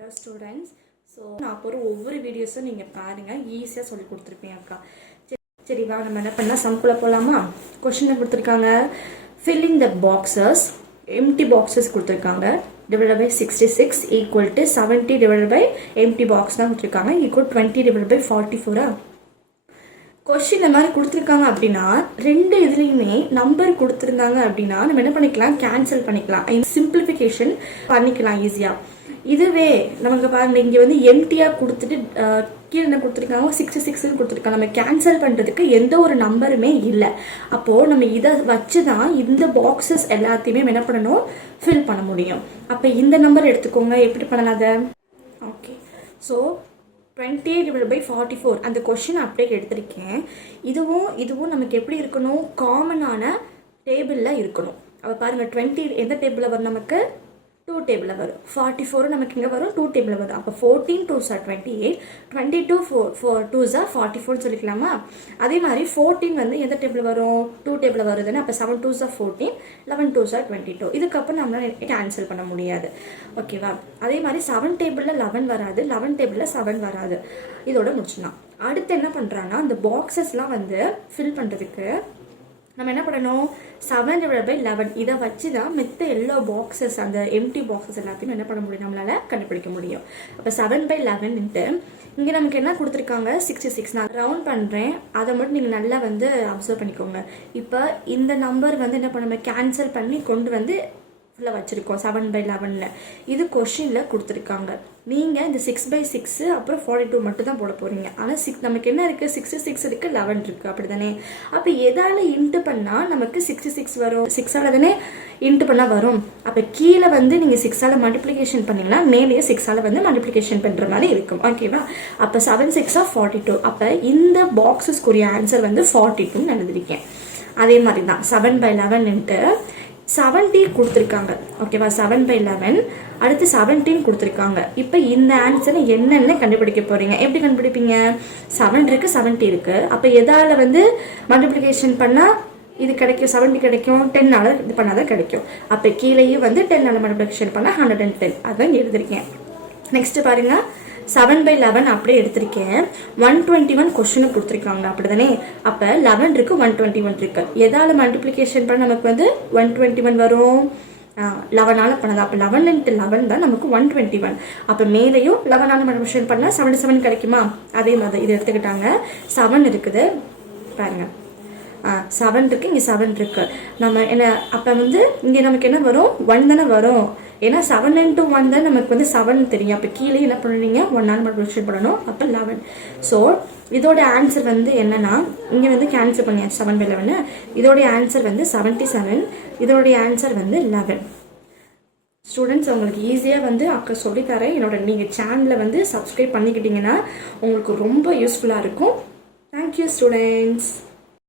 Hello students. So நான் அப்புறம் ஒவ்வொரு வீடியோஸும் நீங்கள் பாருங்கள், ஈஸியாக சொல்லி கொடுத்துருப்பேன் அக்கா. சரி வா நம்ம என்ன பண்ணால் சம்குள்ளே போகலாமா? கொஷினை கொடுத்துருக்காங்க, filling the boxes, empty boxes கொடுத்துருக்காங்க, divided by 66 equal to 70 divided by empty box தான் கொடுத்துருக்காங்க, equal 20 divided by 44. கொஷின் இந்த மாதிரி கொடுத்துருக்காங்க அப்படின்னா ரெண்டு இதுலேயுமே நம்பர் கொடுத்துருந்தாங்க அப்படின்னா நம்ம என்ன பண்ணிக்கலாம், கேன்சல் பண்ணிக்கலாம், சிம்பிளிஃபிகேஷன் பண்ணிக்கலாம் ஈஸியாக. இதுவே நமக்கு பாருங்க இங்கே வந்து எம்டியாக கொடுத்துட்டு கீழே என்ன கொடுத்துருக்காங்க 66 கொடுத்துருக்காங்க. நம்ம கேன்சல் பண்ணுறதுக்கு எந்த ஒரு நம்பருமே இல்லை. அப்போது நம்ம இதை வச்சு தான் இந்த பாக்ஸஸ் எல்லாத்தையுமே என்ன பண்ணணும், ஃபில் பண்ண முடியும். அப்போ இந்த நம்பர் எடுத்துக்கோங்க, எப்படி பண்ணலாம் அதை? ஓகே, ஸோ 28 divided by 44 அந்த கொஷின் அப்படியே எடுத்திருக்கேன். இதுவும் நமக்கு எப்படி இருக்கணும், காமனான டேபிளில் இருக்கணும். அப்போ பாருங்கள் 20 எந்த டேபிளில் வரும், நமக்கு 2 டேபிளில் வரும். 44 நமக்கு இங்கே வரும் 2 டேபிளில் வரும். அப்போ 14 2s are 28, 22 2s are 44 சொல்லிக்கலாமா? அதே மாதிரி 14 வந்து எந்த டேபிள் வரும், 2 டேபிளில் வருதுன்னு. அப்போ 7 2s are 14, 11 2s are 22. இதுக்கப்புறம் நம்மளால கேன்சல் பண்ண முடியாது. ஓகேவா? அதே மாதிரி 7 டேபிளில் 11 வராது, 11 டேபிளில் 7 வராது. இதோட முடிச்சுலாம். அடுத்து என்ன பண்ணுறாங்கன்னா அந்த பாக்ஸஸ்லாம் வந்து ஃபில் பண்ணுறதுக்கு நம்ம என்ன பண்ணணும், 7 divided by 11 இதை வச்சு தான் மித்த எல்லா பாக்ஸஸ் அந்த எம்டி பாக்ஸஸ் எல்லாத்தையும் என்ன பண்ண முடியும், நம்மளால கண்டுபிடிக்க முடியும். அப்போ 7 by 11 இங்கே நமக்கு என்ன கொடுத்துருக்காங்க 66. நான் ரவுண்ட் பண்ணுறேன், அதை மட்டும் நீங்கள் நல்லா வந்து அப்சர்வ் பண்ணிக்கோங்க. இப்போ இந்த நம்பர் வந்து என்ன பண்ண கேன்சல் பண்ணி கொண்டு வந்து வச்சிருக்கோம் 7 by 11. இது கொஷினில் கொடுத்துருக்காங்க. நீங்கள் இந்த 6 by 6 அப்புறம் 42 மட்டும் தான் போட போகிறீங்க. ஆனால் நமக்கு என்ன இருக்குது, 66 இருக்குது, 11 இருக்குது, அப்படி தானே? அப்போ எதால் இன்ட்டு பண்ணால் நமக்கு 66 வரும், 6ஆல் தானே இன்ட்டு பண்ணால் வரும். அப்போ கீழே வந்து நீங்கள் 6ஆல் மல்டிப்ளிகேஷன் பண்ணிங்கன்னா மேலேயே 6ஆல் வந்து மல்டிப்ளிகேஷன் பண்ணுற மாதிரி இருக்கும். ஓகேவா? அப்போ 7 6 42. அப்போ இந்த பாக்ஸஸ்க்குரிய ஆன்சர் வந்து 42 எழுதிருக்கேன். அதே மாதிரி தான் 7 by 11 70 கொடுத்துருக்காங்க. ஓகேவா? 7 by 11 அடுத்து 17 கொடுத்துருக்காங்க. இப்போ இந்த ஆன்சரை என்னென்ன கண்டுபிடிக்க போறீங்க, எப்படி கண்டுபிடிப்பீங்க? 7 இருக்கு, 70 இருக்கு. அப்போ எதால வந்து மல்டிப்ளிகேஷன் பண்ணால் இது கிடைக்கும், 70 கிடைக்கும், 10ஆல இது பண்ணாதான் கிடைக்கும். அப்போ கீழேயும் வந்து 10ஆல மல்டிப்ளிகேஷன் பண்ணால் 110. அதான் எழுதிருக்கேன். நெக்ஸ்ட் பாருங்க, 7 by 11 அப்படியே எடுத்திருக்கேன். 121 கொஸ்டின் கொடுத்துருக்காங்க, அப்படிதானே? அப்போ 11 இருக்கு, 121 இருக்கு. எதால மல்டிப்ளிகேஷன் பண்ண நமக்கு வந்து 121 வரும், 11ஆல பண்ணது. அப்போ 11 into 11 தான் நமக்கு 121. அப்போ மேலேயும் 11ஆல மல்டிப்ளிகேஷன் பண்ணால் 77 கிடைக்குமா? அதே மாதிரி இது எடுத்துக்கிட்டாங்க. 7 இருக்குது பாருங்க, 7 இருக்கு, இங்கே 7 இருக்கு. நம்ம என்ன அப்போ வந்து இங்கே நமக்கு என்ன வரும், 1 தானே வரும். ஏன்னா 7 into 1 தான் நமக்கு வந்து 7 தெரியும். அப்போ கீழே என்ன பண்ணுறீங்க, 1ஆல் மல்டிப்ளிகேஷன் பண்ணணும். அப்போ 11. ஸோ இதோட ஆன்சர் வந்து என்னன்னா, இங்கே வந்து கேன்சல் பண்ணியாச்சு 7 by 11. இதோடைய ஆன்சர் வந்து 77, இதோடைய ஆன்சர் வந்து 11. ஸ்டூடெண்ட்ஸ் உங்களுக்கு ஈஸியாக வந்து அக்கா சொல்லித்தரேன். நீங்கள் சேனலில் வந்து சப்ஸ்கிரைப் பண்ணிக்கிட்டீங்கன்னா உங்களுக்கு ரொம்ப யூஸ்ஃபுல்லாக இருக்கும். Thank you students.